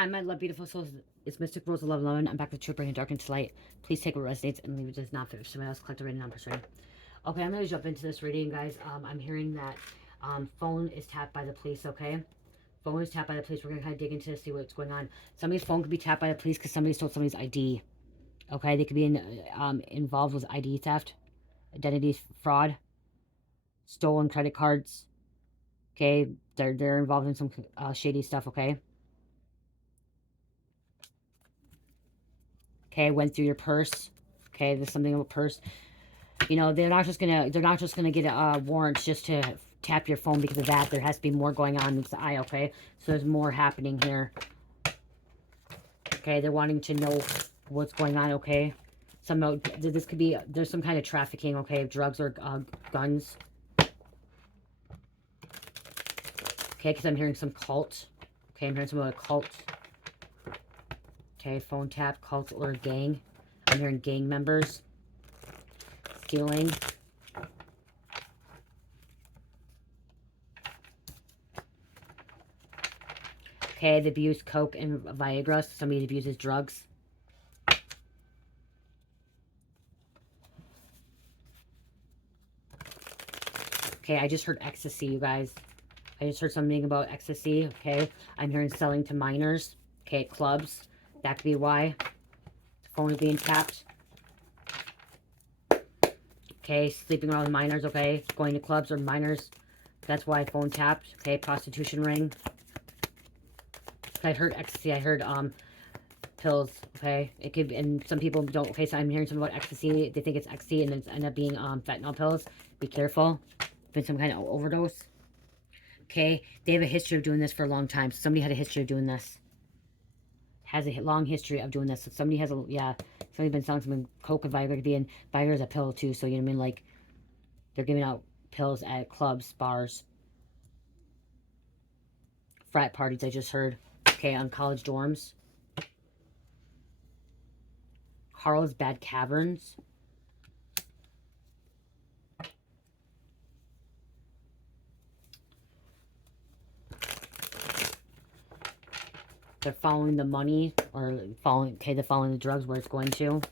Hi, my love, beautiful souls. It's Mystic Rose 1111. I'm back with Truth Bringing Dark into Light. Please take what resonates and leave it does not fit. Somebody else collect a rating, non reading. Okay, I'm going to jump into this reading, guys. I'm hearing that phone is tapped by the police, okay? Phone is tapped by the police. We're going to kind of dig into this, see what's going on. Somebody's phone could be tapped by the police because somebody stole somebody's ID, okay? They could be involved with ID theft, identity fraud, stolen credit cards, okay? They're involved in some shady stuff, okay? Okay, went through your purse. Okay, there's something about purse. You know, they're not just gonna get a warrant just to tap your phone because of that. There has to be more going on than the eye, okay? So there's more happening here. Okay, they're wanting to know what's going on, okay? This could be, there's some kind of trafficking, okay, of drugs or guns. Okay, because I'm hearing some cult. Okay, I'm hearing some about a cult. Okay, phone tap, cult, or gang. I'm hearing gang members. Stealing. Okay, they abuse coke and Viagra. So somebody abuses drugs. Okay, I just heard ecstasy, you guys. I just heard something about ecstasy, okay? I'm hearing selling to minors, okay, clubs. That could be why the phone is being tapped. Okay, sleeping around with minors, okay? Going to clubs or minors. That's why phone tapped, okay? Prostitution ring. I heard ecstasy. I heard pills, okay? It could be, and some people don't, okay? So I'm hearing something about ecstasy. They think it's ecstasy and it's end up being fentanyl pills. Be careful. Been some kind of overdose. Okay, they have a history of doing this for a long time. So somebody had a history of doing this. Has a long history of doing this. So somebody has a, yeah, somebody's been selling some coke and Viagra to be in. Viagra is a pill too, so you know what I mean? Like, they're giving out pills at clubs, bars, frat parties, I just heard. Okay, on college dorms. Carlsbad Caverns. They're following the money, or following, okay, they're following the drugs, where it's going to,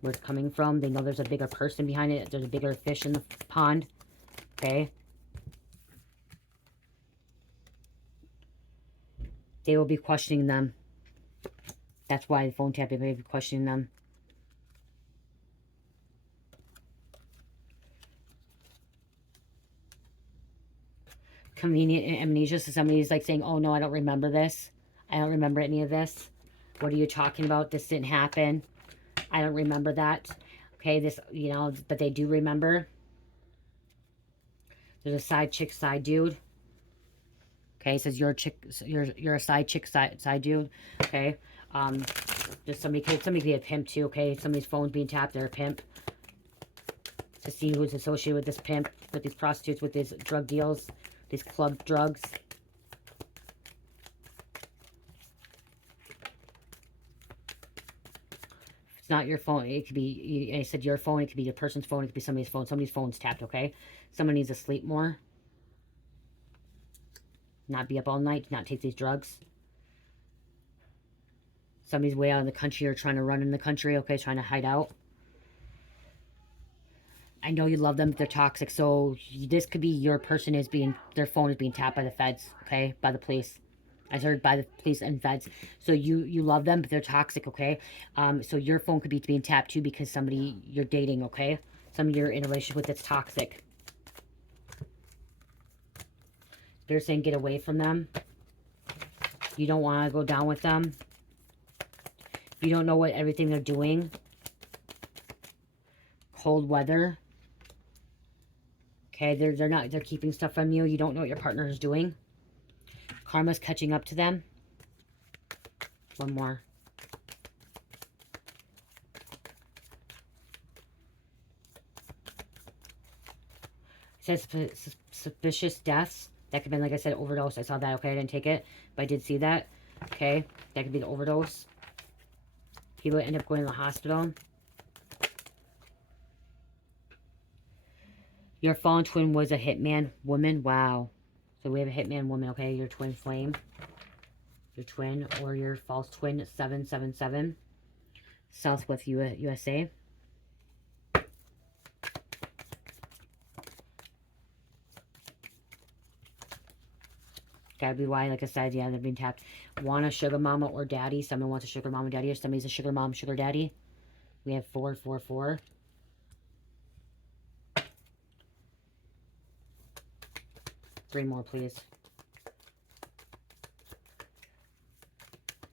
where it's coming from. They know there's a bigger person behind it. There's a bigger fish in the pond. Okay. They will be questioning them. That's why the phone tapping may be questioning them. Convenient amnesia. So somebody's like saying, oh no, I don't remember this. I don't remember any of this. What are you talking about? This didn't happen. I don't remember that. Okay, this, you know, but they do remember. There's a side chick, side dude. Okay, it says you're a chick, you're a side chick, side dude. Okay, there's somebody could be a pimp too. Okay, somebody's phone's being tapped. They're a pimp. To see who's associated with this pimp, with these prostitutes, with these drug deals, these club drugs. It's not your phone. It could be, I said your phone. It could be your person's phone. It could be somebody's phone. Somebody's phone's tapped, okay? Someone needs to sleep more. Not be up all night. Not take these drugs. Somebody's way out in the country or trying to run in the country, okay? Trying to hide out. I know you love them, but they're toxic. So this could be your person is being, their phone is being tapped by the feds, okay? By the police. I heard by the police and feds. So you love them, but they're toxic, okay? So your phone could be being tapped too because somebody you're dating, okay? Somebody you're in a relationship with that's toxic. They're saying get away from them. You don't want to go down with them. You don't know what everything they're doing. Cold weather. Okay, they're keeping stuff from you. You don't know what your partner is doing. Karma's catching up to them. One more. It says suspicious deaths. That could have been, like I said, overdose. I saw that. Okay, I didn't take it, but I did see that. Okay, that could be the overdose. People end up going to the hospital. Your fallen twin was a hitman woman. Wow. So we have a hitman woman, okay? Your twin flame. your twin or your false twin, 777, Southwest USA. Gotta be why, like I said, yeah, they're being tapped. Want a sugar mama or daddy? Someone wants a sugar mama, daddy, or somebody's a sugar mom, sugar daddy. We have 444. Three more, please.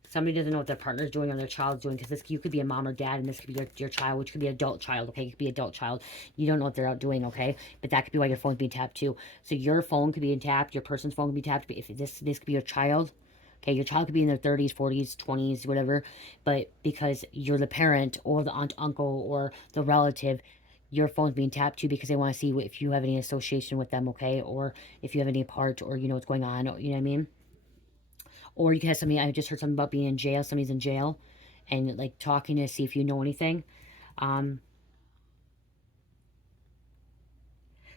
Somebody doesn't know what their partner's doing or their child's doing, because this, you could be a mom or dad, and this could be your child, which could be adult child, okay? It could be adult child. You don't know what they're out doing, okay? But that could be why your phone's being tapped too. So your phone could be tapped, your person's phone could be tapped. But if this could be your child, okay? Your child could be in their 30s, 40s, 20s, whatever. But because you're the parent or the aunt, uncle, or the relative, your phone's being tapped too, because they want to see if you have any association with them, okay? Or if you have any part, or you know what's going on, you know what I mean? Or you can have somebody, I just heard something about being in jail. Somebody's in jail and like talking to see if you know anything.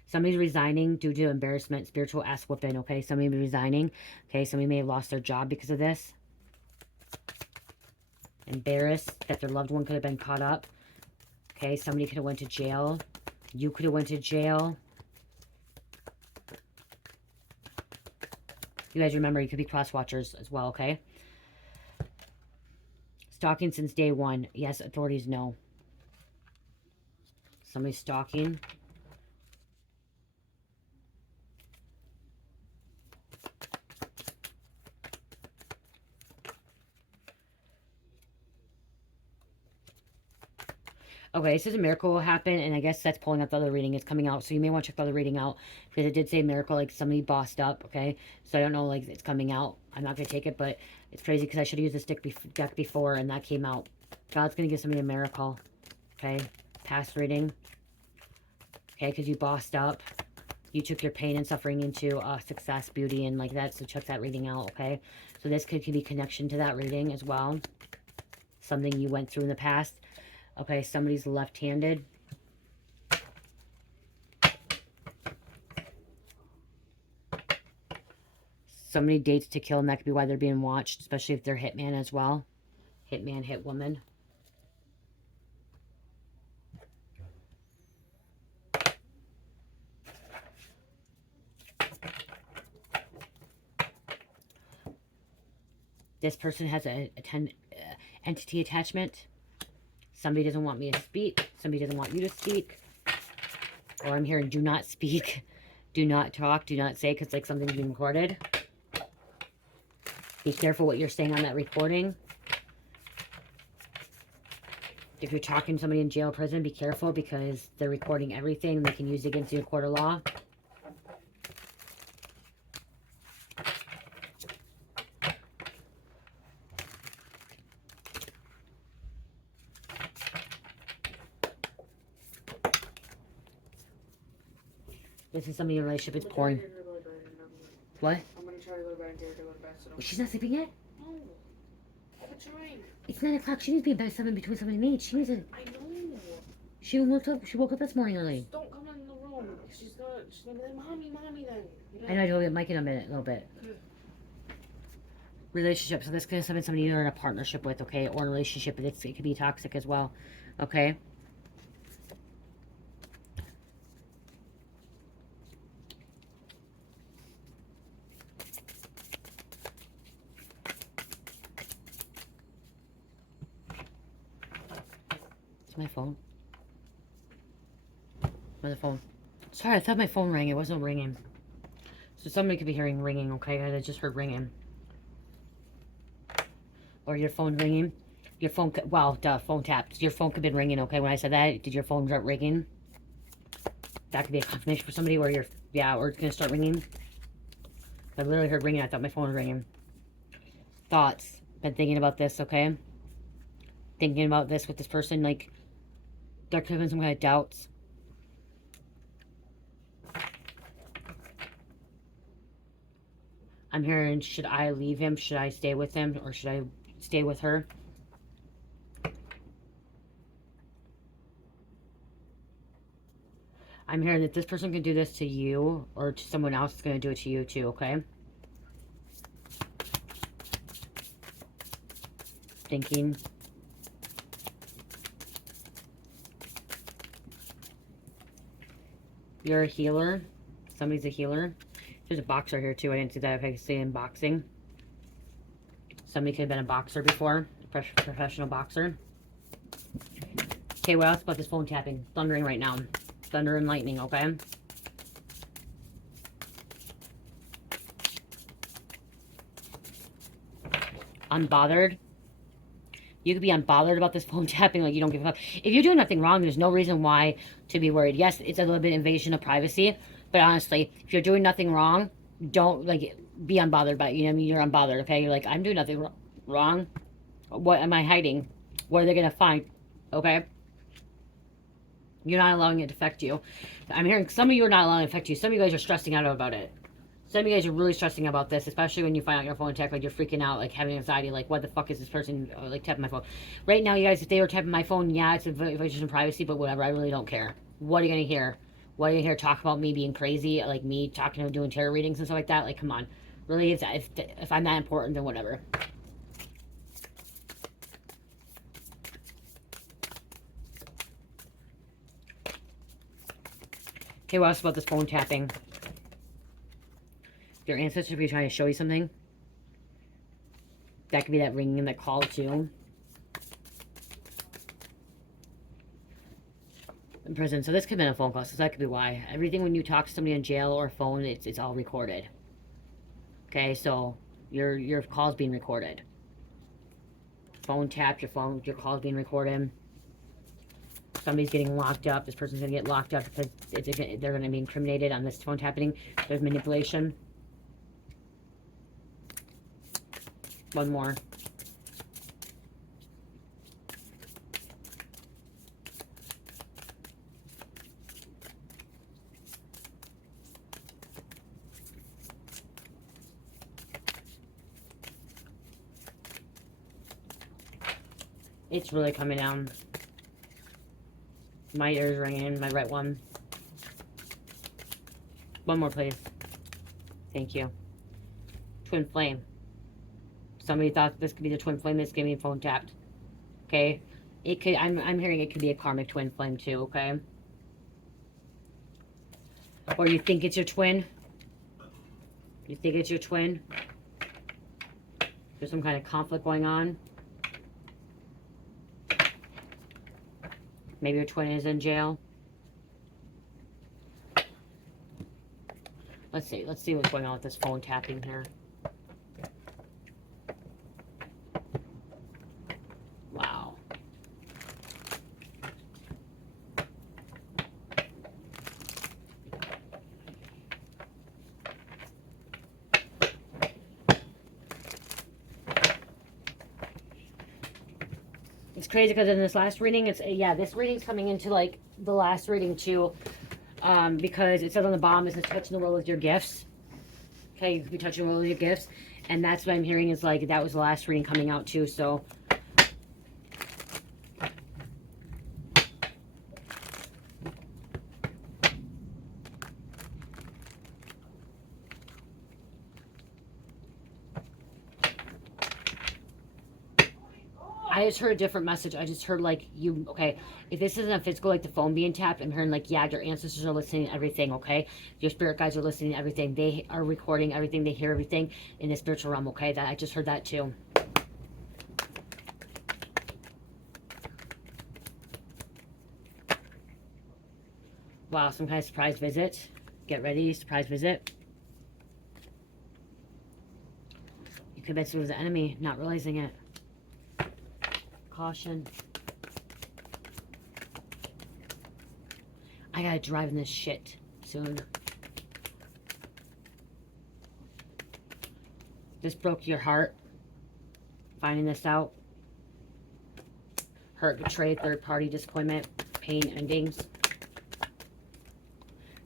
Somebody's resigning due to embarrassment, spiritual ass whooping, okay? Somebody may be resigning, okay? Somebody may have lost their job because of this. Embarrassed that their loved one could have been caught up, okay? Somebody could have went to jail. You could have went to jail. You guys remember, you could be cross watchers as well, okay? Stalking since day one. Yes, authorities know. Somebody's stalking. Okay, this is a miracle will happen, and I guess that's pulling up the other reading. It's coming out, so you may want to check the other reading out, because it did say miracle, like somebody bossed up, okay? So I don't know, like, it's coming out. I'm not going to take it, but it's crazy, because I should have used this deck before, and that came out. God's going to give somebody a miracle, okay? Past reading, okay, because you bossed up. You took your pain and suffering into success, beauty, and like that, so check that reading out, okay? So this could be connection to that reading as well. Something you went through in the past. Okay, somebody's left-handed. Somebody dates to kill, and that could be why they're being watched, especially if they're hitman as well. Hitman, hit woman. This person has a entity attachment. Somebody doesn't want me to speak. Somebody doesn't want you to speak. Or I'm hearing do not speak. Do not talk. Do not say, because like something's being recorded. Be careful what you're saying on that recording. If you're talking to somebody in jail or prison, be careful, because they're recording everything. They can use it against you in a court of law. This is somebody in a relationship. It's pouring. What? I'm gonna try to go to bed and get her to go to bed. So She's not sleeping yet? No. What's your ring? It's 9 o'clock. She needs to be in bed 7 between 7 and 8. She needs to... I know. She woke up this morning early. Just don't come in the room. She's gonna be like, mommy then. I know, I told you, Mike in a minute, a little bit. Relationship. So this could have been somebody you're in a partnership with, okay? Or in a relationship, but it could be toxic as well, okay? It's my phone. Where's the phone? Sorry, I thought my phone rang. It wasn't ringing. So somebody could be hearing ringing, okay? I just heard ringing. Or your phone ringing. Your phone, wow, duh, phone tapped. Your phone could have been ringing, okay? When I said that, did your phone start ringing? That could be a confirmation for somebody where you're, yeah, or it's going to start ringing. I literally heard ringing. I thought my phone was ringing. Thoughts. Been thinking about this, okay? Thinking about this with this person, like, there could have been some kind of doubts. I'm hearing, should I leave him? Should I stay with him? Or should I stay with her? I'm hearing that this person can do this to you, or to someone else is going to do it to you too, okay? thinking. You're a healer. Somebody's a healer. There's a boxer here too. I didn't see that. If I could see in boxing. Somebody could have been a boxer before. Professional boxer. Okay, what else about this phone tapping? Thundering right now. Thunder and lightning, okay? Unbothered. You could be unbothered about this phone tapping, like you don't give a fuck. If you're doing nothing wrong, there's no reason why to be worried. Yes, it's a little bit invasion of privacy, but honestly, if you're doing nothing wrong, don't, like, be unbothered by it. You know what I mean? You're unbothered, okay? You're like, I'm doing nothing wrong. What am I hiding? What are they going to find? Okay? You're not allowing it to affect you. I'm hearing some of you are not allowing it to affect you. Some of you guys are stressing out about it. Some of you guys are really stressing about this, especially when you find out your phone tap, like you're freaking out, like having anxiety, like what the fuck is this person like tapping my phone? Right now, you guys, if they were tapping my phone, yeah, it's a violation of privacy, but whatever, I really don't care. What are you gonna hear? What are you gonna hear? Talk about me being crazy, like me talking about doing tarot readings and stuff like that? Like, come on, really? If I'm that important, then whatever. Okay, what else about this phone tapping? Your ancestors could be trying to show you something. That could be that ringing and that call too. In prison. So this could have been a phone call, so that could be why. Everything when you talk to somebody in jail or phone, it's all recorded. Okay, so your call's being recorded. Phone tap, your call's being recorded. Somebody's getting locked up. This person's gonna get locked up because they're gonna be incriminated on this phone tapping. There's manipulation. One more. It's really coming down. My ears ringing, my right one. One more, please. Thank you. Twin flame. Somebody thought this could be the twin flame that's getting phone tapped. Okay? It could, I'm hearing it could be a karmic twin flame too, okay? Or you think it's your twin? You think it's your twin? There's some kind of conflict going on. Maybe your twin is in jail. Let's see what's going on with this phone tapping here. Wow. It's crazy because in this last reading, this reading's coming into like the last reading too, because it says on the bottom, it says touching the world with your gifts. Okay, you could be touching the world with your gifts, and that's what I'm hearing is like that was the last reading coming out too. So I just heard a different message. I just heard like okay, if this isn't a physical, like the phone being tapped, I'm hearing like, yeah, your ancestors are listening to everything, okay? Your spirit guides are listening to everything. They are recording everything. They hear everything in the spiritual realm, okay? I just heard that too. Wow, some kind of surprise visit. Get ready, surprise visit. You could bet it was the enemy, not realizing it. Caution. I gotta drive in this shit soon. This broke your heart. Finding this out. Hurt, betrayed, third party, disappointment, pain, endings.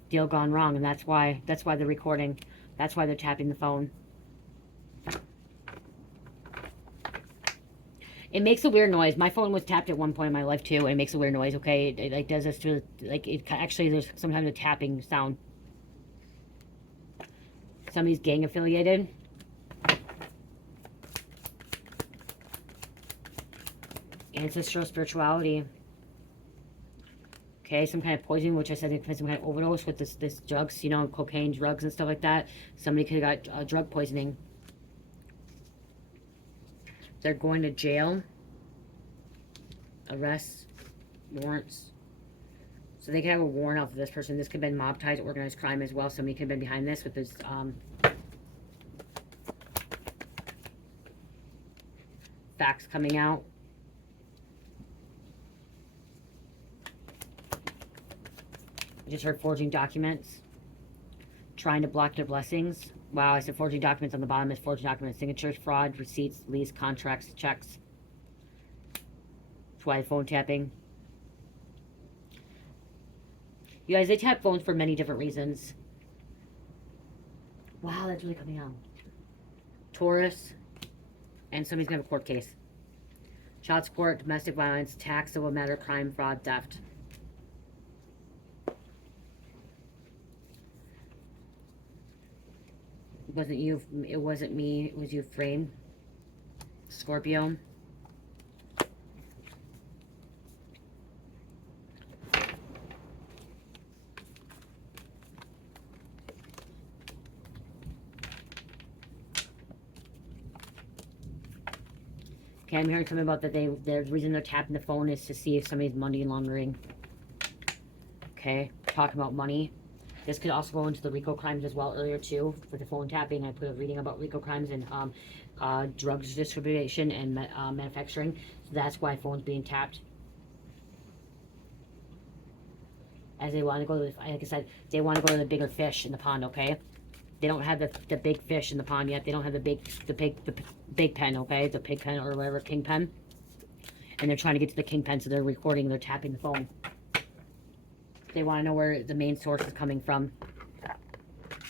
Deal gone wrong, and that's why they're recording. That's why they're tapping the phone. It makes a weird noise. My phone was tapped at one point in my life too, and it makes a weird noise, okay? It like does this to, like, it actually, there's sometimes a tapping sound. Somebody's gang affiliated. Ancestral spirituality. Okay, some kind of poisoning, which I said it could be some kind of overdose with this drugs, you know, cocaine, drugs, and stuff like that. Somebody could have got drug poisoning. They're going to jail. Arrests, warrants. So they could have a warrant off of this person. This could have been mob ties, organized crime as well. Somebody could have been behind this with this facts coming out. I just heard forging documents. Trying to block their blessings. Wow, I said forging documents on the bottom is forging documents. Signatures, fraud, receipts, lease, contracts, checks. That's why phone tapping. You guys, they tap phones for many different reasons. Wow, that's really coming out. Taurus. And somebody's going to have a court case. Child support, domestic violence, tax, civil matter, crime, fraud, theft. It wasn't you. It wasn't me. It was you, Frame. Scorpio. Okay, I'm hearing something about that the reason they're tapping the phone is to see if somebody's money laundering. Okay, talking about money. This could also go into the RICO crimes as well earlier too. For the phone tapping, I put a reading about RICO crimes and drugs distribution and manufacturing. So that's why phones being tapped. As they want to go to, like I said, they want to go to the bigger fish in the pond. Okay, they don't have the big fish in the pond yet. They don't have the big pen. Okay, the pig pen or whatever, king pen. And they're trying to get to the king pen, so they're recording. They're tapping the phone. They want to know where the main source is coming from.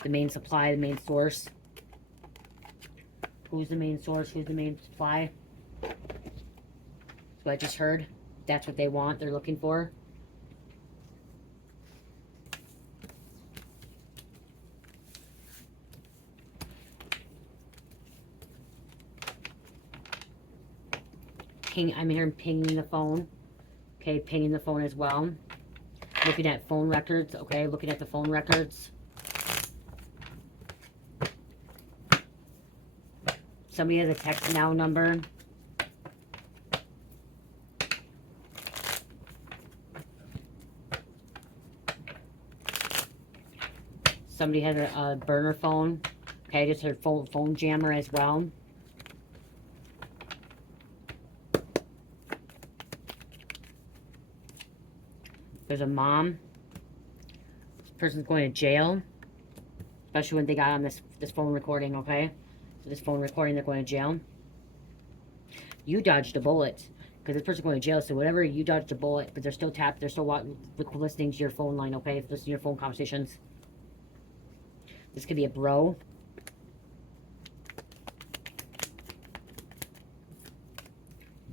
The main supply, the main source. Who's the main source? Who's the main supply? That's what I just heard. That's what they want. They're looking for. I'm hearing pinging the phone. Okay, pinging the phone as well. Looking at phone records. Okay, looking at the phone records. Somebody has a text now number. Somebody has a burner phone. Okay, just heard phone jammer as well. There's a mom. This person's going to jail. Especially when they got on this phone recording, okay? So this phone recording, they're going to jail. You dodged a bullet. Because this person's going to jail, so whatever, you dodged a bullet. But they're still tapped. They're still listening to your phone line, okay? Listening to your phone conversations. This could be a bro.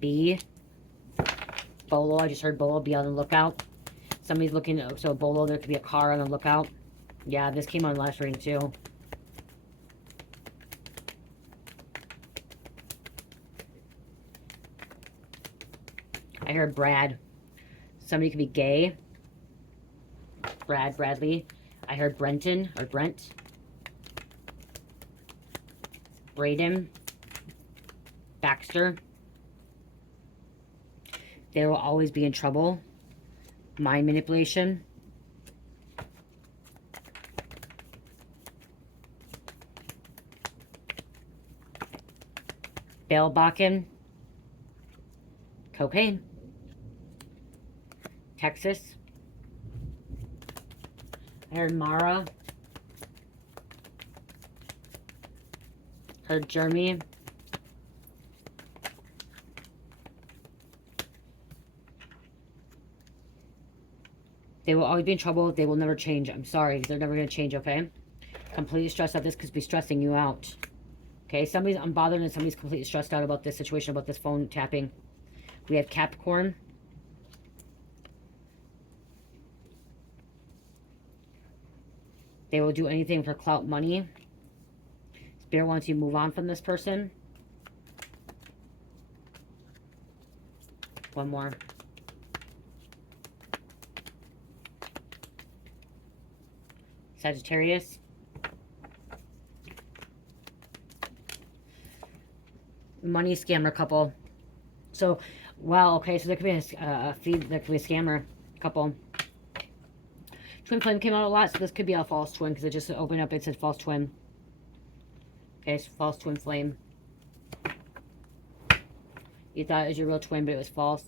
B. Bolo. I just heard Bolo. Be on the lookout. Somebody's looking, so Bolo, there could be a car on the lookout. Yeah, this came on last reading too. I heard Brad. Somebody could be gay. Bradley. I heard Brenton, or Brent. Braden. Baxter. They will always be in trouble. Mind manipulation. Bellbakken. Cocaine. Texas. I heard Mara. Heard Jeremy. They will always be in trouble. They will never change. I'm sorry. They're never going to change, okay? Completely stressed out. This could be stressing you out. Okay? Somebody's unbothered and somebody's completely stressed out about this situation, about this phone tapping. We have Capricorn. They will do anything for clout money. Spirit wants you to move on from this person. one more. Sagittarius. Money scammer couple. So, wow, okay, so there could be a feed, there could be a scammer couple. Twin flame came out a lot, so this could be a false twin because it just opened up, it said false twin. Okay, it's false twin flame. You thought it was your real twin, but it was false.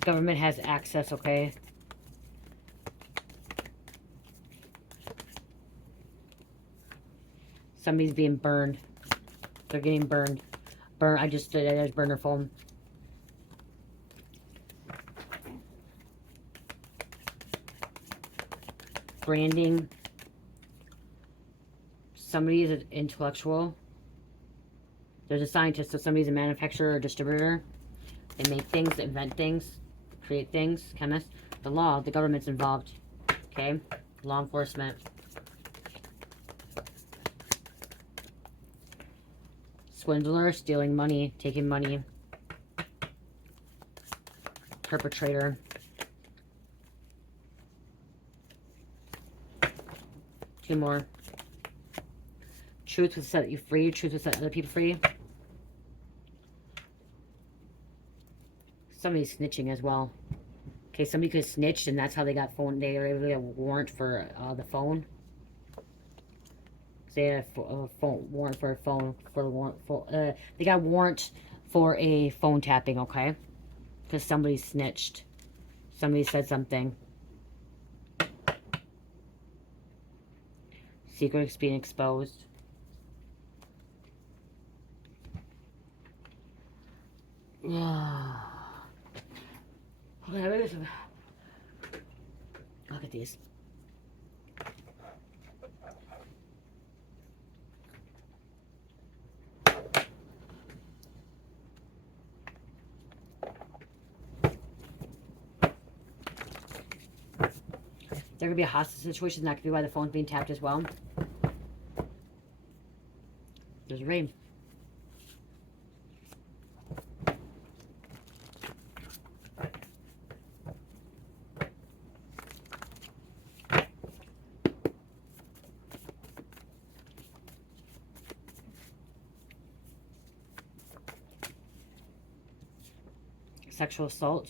Government has access, okay? Somebody's being burned. They're getting burned. I just burned her phone. Branding. Somebody is an intellectual. There's a scientist, so somebody's a manufacturer or distributor. They make things, invent things, create things, chemists. The law, the government's involved. Okay? Law enforcement. Swindler, stealing money, taking money. Perpetrator. Two more. Truth will set you free. Truth will set other people free. Somebody's snitching as well. Okay, somebody could have snitched, and that's how they got phone. They were able to get a warrant for the phone. They had a warrant for a phone they got a warrant for a phone tapping. Okay, because somebody snitched. Somebody said something. Secrets being exposed. Okay, look at these. There could be a hostage situation. That could be why the phone's being tapped as well. There's rain. Sexual assault.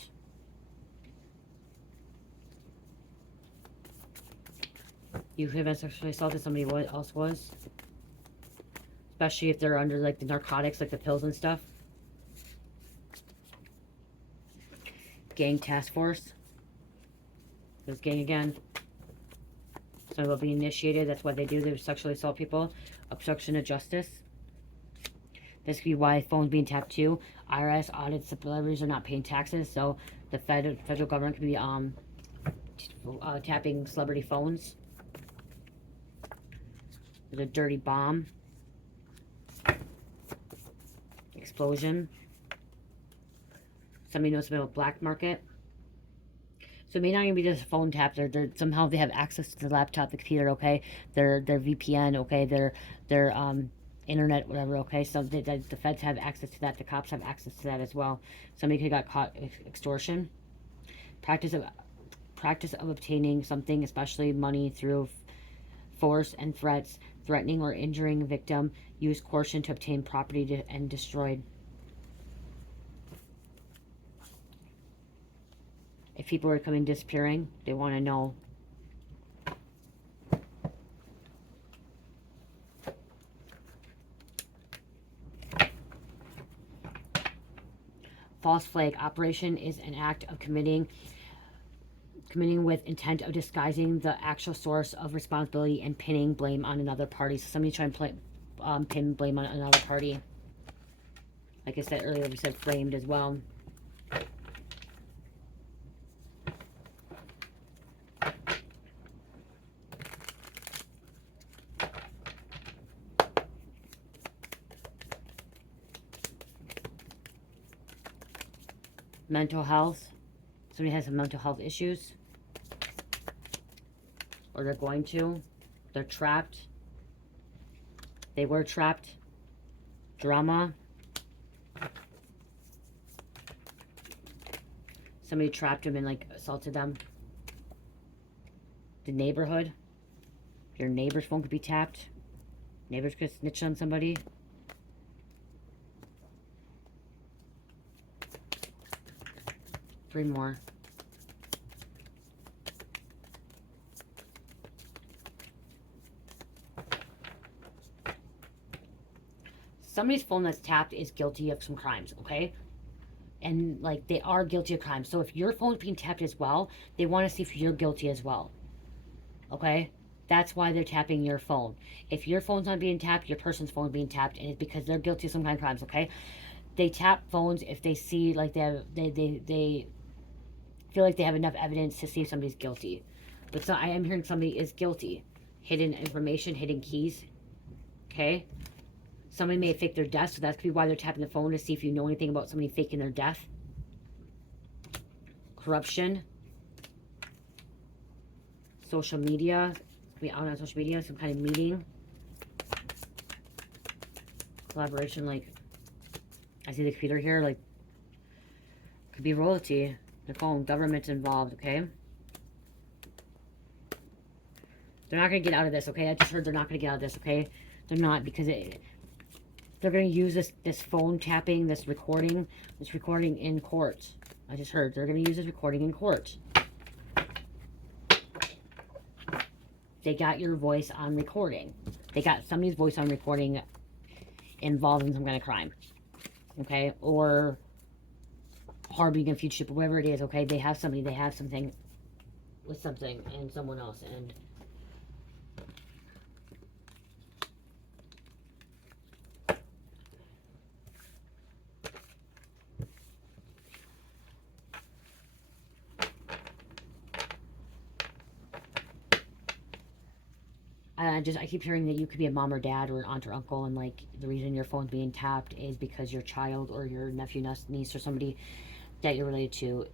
You could have been sexually assaulted, somebody else was. Especially if they're under like the narcotics, like the pills and stuff. Gang task force. There's gang again. So they'll be initiated. That's what they do. They sexually assault people. Obstruction of justice. This could be why phones being tapped too. IRS audits celebrities are not paying taxes, so the federal government could be tapping celebrity phones. There's a dirty bomb. Explosion. Somebody knows about black market. So it may not even be just phone taps. They're somehow they have access to the laptop, the computer. Okay, their VPN. Okay, their internet, whatever. Okay, so the feds have access to that. The cops have access to that as well. Somebody could have got caught extortion. Practice of obtaining something, especially money, through force and threats, threatening or injuring a victim. Use coercion to obtain property and destroyed. If people are coming disappearing, they want to know. False flag operation is an act of committing with intent of disguising the actual source of responsibility and pinning blame on another party. So somebody's trying to pin blame on another party. Like I said earlier, we said framed as well. Mental health. Somebody has some mental health issues. Or they're going to. They're trapped. They were trapped. Drama. Somebody trapped them and like assaulted them. The neighborhood. Your neighbor's phone could be tapped. Neighbors could snitch on somebody. Three more. Somebody's phone that's tapped is guilty of some crimes, okay? And like they are guilty of crimes. So if your phone's being tapped as well, they want to see if you're guilty as well. Okay? That's why they're tapping your phone. If your phone's not being tapped, your person's phone is being tapped, and it's because they're guilty of some kind of crimes, okay? They tap phones if they see like they feel like they have enough evidence to see if somebody's guilty. But so I am hearing somebody is guilty. Hidden information, hidden keys. Okay? Somebody may fake their death, so that could be why they're tapping the phone to see if you know anything about somebody faking their death. Corruption. Social media. Be out on social media, some kind of meeting. Collaboration, like I see the computer here, like could be royalty. The phone, government's involved, okay? They're not gonna get out of this, okay? I just heard they're not gonna get out of this, okay? They're not, because they're gonna use this phone tapping, this recording in court. I just heard they're gonna use this recording in court. They got your voice on recording. They got somebody's voice on recording involved in some kind of crime. Okay? Or harboring a fugitive, whatever it is, okay? They have something with something and someone else, and I keep hearing that you could be a mom or dad or an aunt or uncle, and like the reason your phone's being tapped is because your child or your nephew, niece, or somebody that you're related to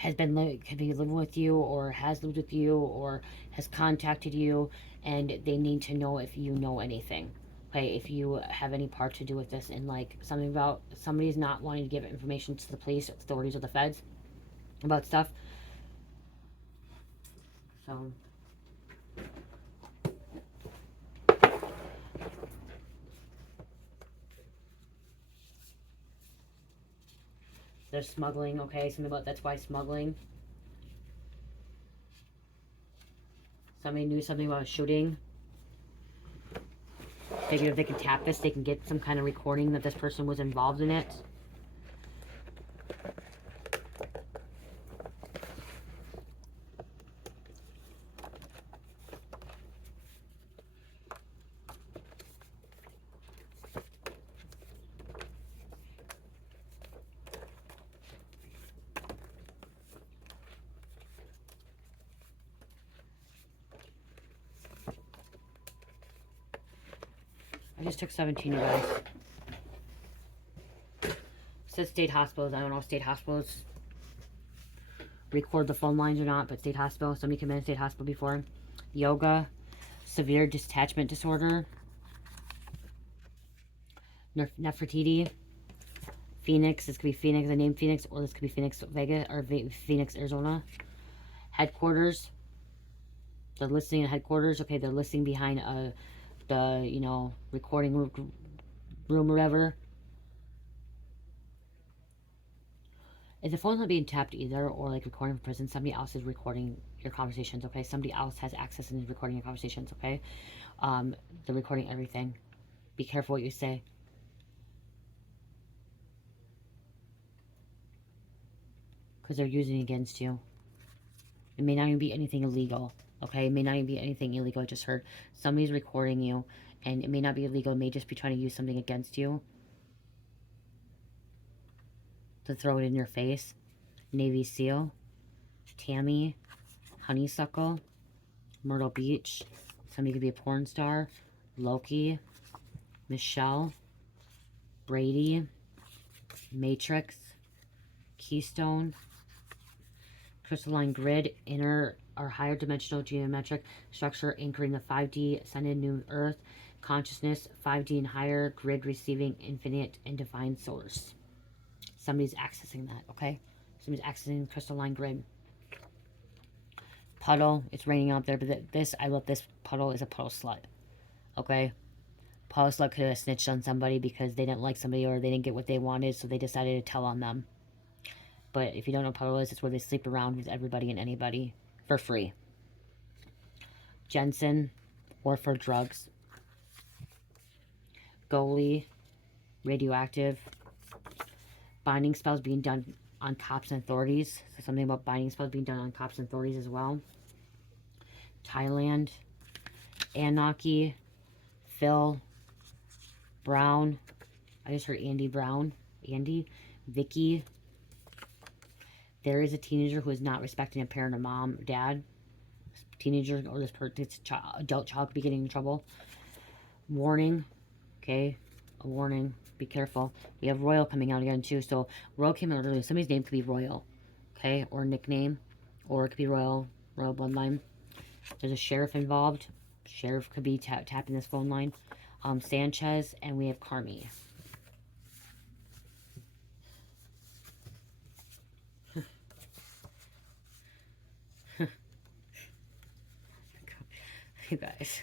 could be living with you, or has lived with you, or has contacted you, and they need to know if you know anything. Okay, if you have any part to do with this, and like something about somebody's not wanting to give information to the police, authorities, or the feds about stuff. So there's smuggling, okay? Something about that's why smuggling. Somebody knew something about a shooting. Maybe if they can tap this, they can get some kind of recording that this person was involved in it. I just took 17, you guys. It says state hospitals. I don't know if state hospitals record the phone lines or not, but state hospital. Somebody came in state hospital before. Yoga. Severe detachment disorder. Nefertiti. Phoenix. This could be Phoenix. I named Phoenix, or this could be Phoenix, Vegas, or Phoenix, Arizona. Headquarters. They're listening at headquarters. Okay, they're listening behind the recording room or whatever. If the phone's not being tapped either, or like recording from prison, somebody else is recording your conversations, okay? Somebody else has access and is recording your conversations, okay? They're recording everything. Be careful what you say. Because they're using it against you. It may not even be anything illegal, okay? It may not even be anything illegal. I just heard somebody's recording you, and it may not be illegal. It may just be trying to use something against you to throw it in your face. Navy SEAL, Tammy, Honeysuckle, Myrtle Beach. Somebody could be a porn star. Loki, Michelle, Brady, Matrix, Keystone, Crystalline Grid, inner or higher dimensional geometric structure anchoring the 5D ascended new earth, consciousness, 5D and higher, grid receiving infinite and divine source. Somebody's accessing that, okay? Somebody's accessing the crystalline grid. Puddle, it's raining out there, but this, I love this puddle, is a puddle slut, okay? Puddle slut could have snitched on somebody because they didn't like somebody or they didn't get what they wanted, so they decided to tell on them. But if you don't know what puddle is, it's where they sleep around with everybody and anybody for free. Jensen, or for drugs. Goalie, radioactive. Binding spells being done on cops and authorities. So something about binding spells being done on cops and authorities as well. Thailand, Anarchy, Phil, Brown. I just heard Andy Brown. Andy, Vicky. There is a teenager who is not respecting a parent or mom or dad. Teenager or this adult child could be getting in trouble. Warning. Okay, a warning. Be careful. We have Royal coming out again too. So Royal came out earlier. Somebody's name could be Royal. Okay, or nickname. Or it could be Royal Bloodline. There's a sheriff involved. Sheriff could be tapping this phone line. Sanchez, and we have Carmi. You guys.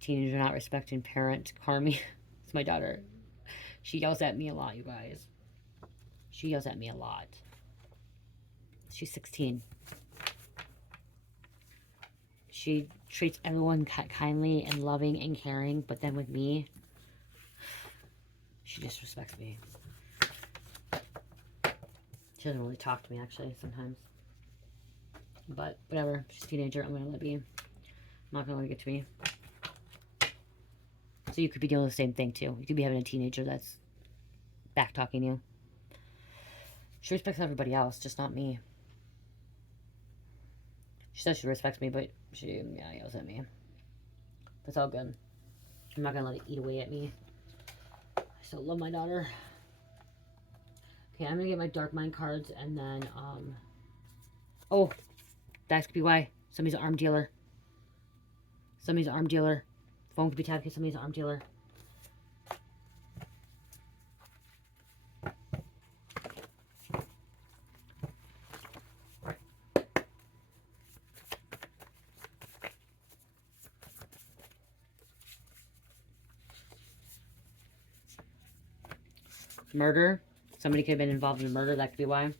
Teenager not respecting parent. Carmi. It's my daughter. She yells at me a lot, you guys. She yells at me a lot. She's 16. She treats everyone kindly and loving and caring, but then with me, she disrespects me. She doesn't really talk to me, actually, sometimes. But whatever, she's a teenager, I'm gonna let it be. I'm not gonna let it get to me. So you could be doing the same thing too. You could be having a teenager that's back talking you. She respects everybody else, just not me. She says she respects me, but she yells at me. That's all good. I'm not gonna let it eat away at me. I still love my daughter. Okay, I'm gonna get my Dark Mind cards and then oh, that could be why. Somebody's an arm dealer. Somebody's an arm dealer. Phone could be tapped because somebody's an arm dealer. Murder. Somebody could have been involved in a murder. That could be why.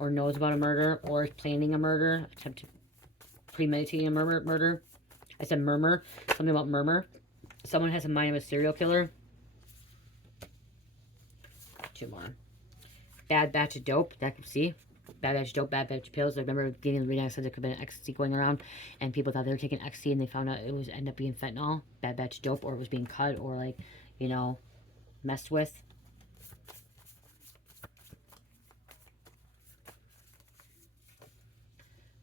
Or knows about a murder, or is planning a murder, attempt premeditating a murder. I said murmur, something about murmur. Someone has a mind of a serial killer. Two more. Bad batch of dope, that could see. Bad batch of dope, bad batch of pills. I remember beginning of the reading, I said there could have been ecstasy going around, and people thought they were taking ecstasy, and they found out it was ended up being fentanyl. Bad batch of dope, or it was being cut, or like, you know, messed with.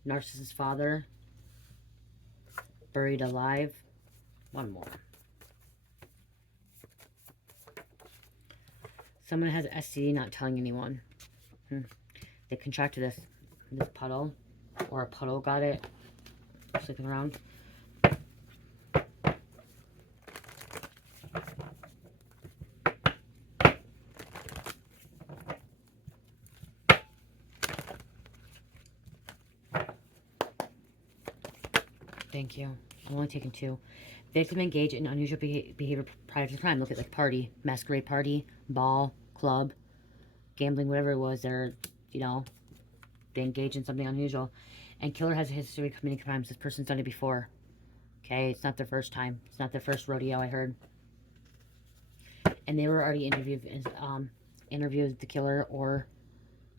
Narcissist father. Buried alive. One more. Someone has STD not telling anyone. They contracted this puddle. Or a puddle got it. Sleeping around. Thank you. I'm only taking two. Victim engaged in unusual behavior prior to the crime. Look at like party, masquerade party, ball, club, gambling, whatever it was. They're, you know, they engage in something unusual. And killer has a history of committing crimes. This person's done it before. Okay, it's not their first time. It's not their first rodeo, I heard. And they were already interviewed the killer or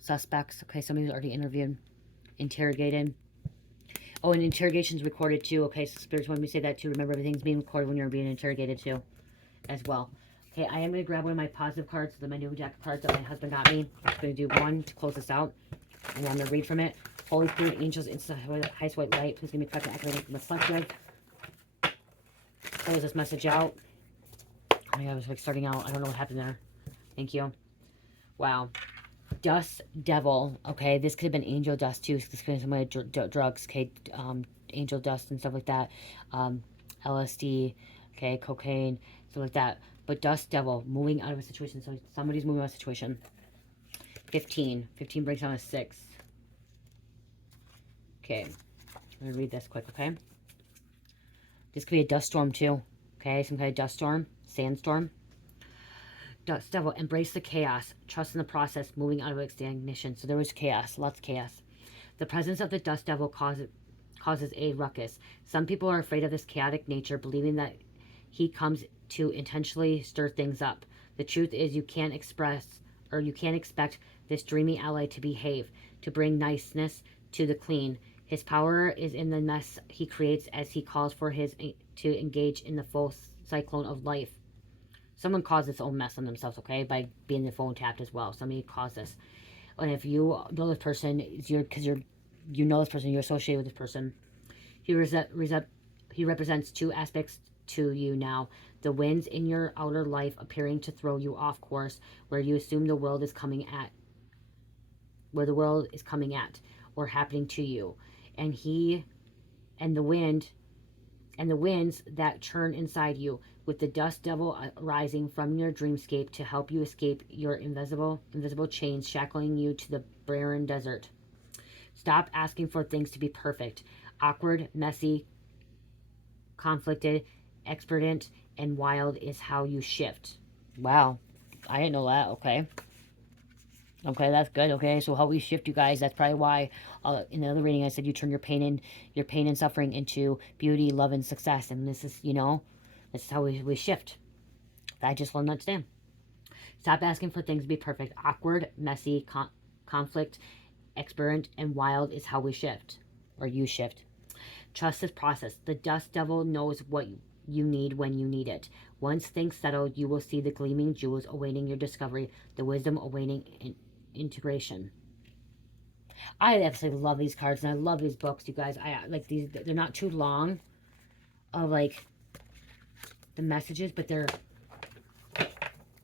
suspects. Okay, somebody was already interviewed, interrogated. Oh, and interrogation's recorded too. Okay, so spirits want me to say that too. Remember, everything's being recorded when you're being interrogated too, as well. Okay, I am going to grab one of my positive cards, my new deck of cards that my husband got me. I'm going to do one to close this out, and I'm going to read from it. Holy Spirit, angels, inside highest white light, please give me correct and accurate from the reflective. close this message out. Oh my God, I was like starting out. I don't know what happened there. Thank you. Wow. Dust devil. Okay, this could have been angel dust too. This could have been some drugs. Okay, angel dust and stuff like that. LSD. Okay, cocaine, stuff like that. But dust devil, moving out of a situation. So somebody's moving out of a situation. 15. 15 breaks down to 6. Okay, I'm going to read this quick, okay? This could be a dust storm too. Okay, some kind of dust storm, sandstorm. Dust devil, embrace the chaos. Trust in the process, moving out of stagnation. So there was chaos, lots of chaos. The presence of the dust devil causes a ruckus. Some people are afraid of this chaotic nature, believing that he comes to intentionally stir things up. The truth is you can't expect this dreamy ally to behave, to bring niceness to the clean. His power is in the mess he creates as he calls for to engage in the full cyclone of life. Someone caused this own mess on themselves, okay, by being their phone tapped as well. Somebody caused this. And if you know this person, you know this person, you're associated with this person. He represents two aspects to you now. The winds in your outer life appearing to throw you off course, where you assume the world is coming at, or happening to you. And the winds that churn inside you, with the dust devil rising from your dreamscape to help you escape your invisible chains shackling you to the barren desert. Stop asking for things to be perfect. Awkward, messy, conflicted, experiment, and wild is how you shift. Wow. I didn't know that. Okay. Okay, that's good. Okay, so how we shift, you guys. That's probably why in the other reading I said you turn your pain and suffering into beauty, love, and success. And this is, this is how we shift. I just want to understand. Stop asking for things to be perfect. Awkward, messy, conflict, experiment, and wild is how we shift. Or you shift. Trust this process. The dust devil knows what you need when you need it. Once things settle, you will see the gleaming jewels awaiting your discovery, the wisdom awaiting integration. I absolutely love these cards, and I love these books, you guys. I like these. They're not too long of like the messages, but they're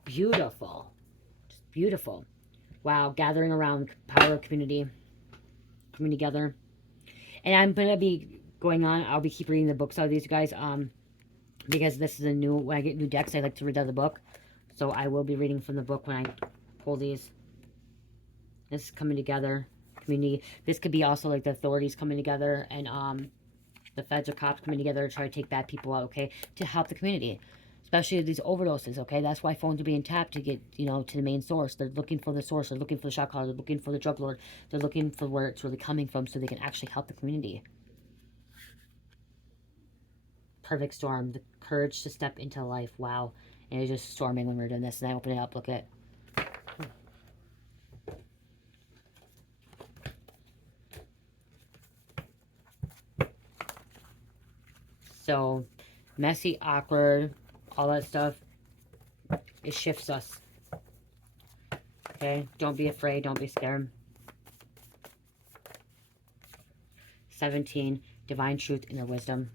beautiful. Just beautiful. Wow, gathering around, power of community, coming together. And I'm gonna be going on. I'll be keep reading the books out of these, you guys. Because this is when I get new decks, I like to read out of the book. So I will be reading from the book when I pull these. This is coming together. Community. This could be also like the authorities coming together and the feds or cops coming together to try to take bad people out, okay? To help the community. Especially these overdoses, okay? That's why phones are being tapped to get, to the main source. They're looking for the source. They're looking for the shot caller. They're looking for the drug lord. They're looking for where it's really coming from so they can actually help the community. Perfect storm. The courage to step into life. Wow. And it was just storming when we were doing this. And I opened it up. Look at it. So, messy, awkward, all that stuff, it shifts us. Okay? Don't be afraid. Don't be scared. 17, divine truth, inner wisdom.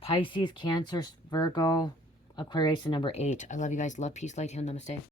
Pisces, Cancer, Virgo, Aquarius, and number 8. I love you guys. Love, peace, light, heal, namaste.